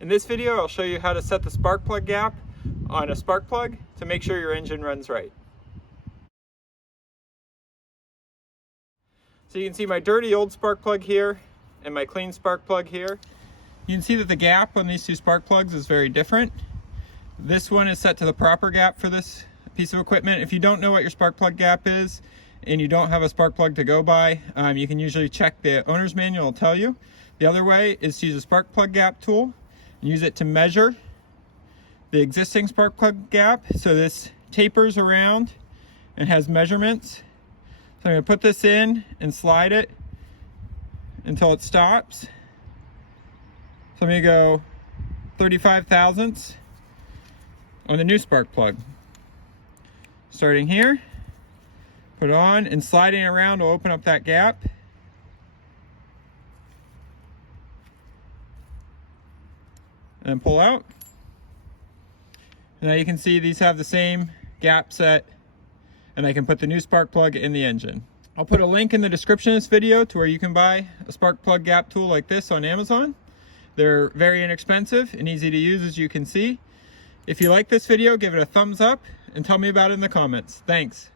In this video, I'll show you how to set the spark plug gap on a spark plug to make sure your engine runs right. So you can see my dirty old spark plug here and my clean spark plug here. You can see that the gap on these two spark plugs is very different. This one is set to the proper gap for this piece of equipment. If you don't know what your spark plug gap is and you don't have a spark plug to go by, you can usually check the owner's manual, it'll tell you. The other way is to use a spark plug gap tool and use it to measure the existing spark plug gap. So this tapers around and has measurements. So I'm going to put this in and slide it until it stops. So I'm going to go 35 thousandths on the new spark plug. Starting here, put it on, and sliding around will open up that gap. And then pull out. And now you can see these have the same gap set, and I can put the new spark plug in the engine. I'll put a link in the description of this video to where you can buy a spark plug gap tool like this on Amazon. They're very inexpensive and easy to use, as you can see. If you like this video, give it a thumbs up and tell me about it in the comments. Thanks.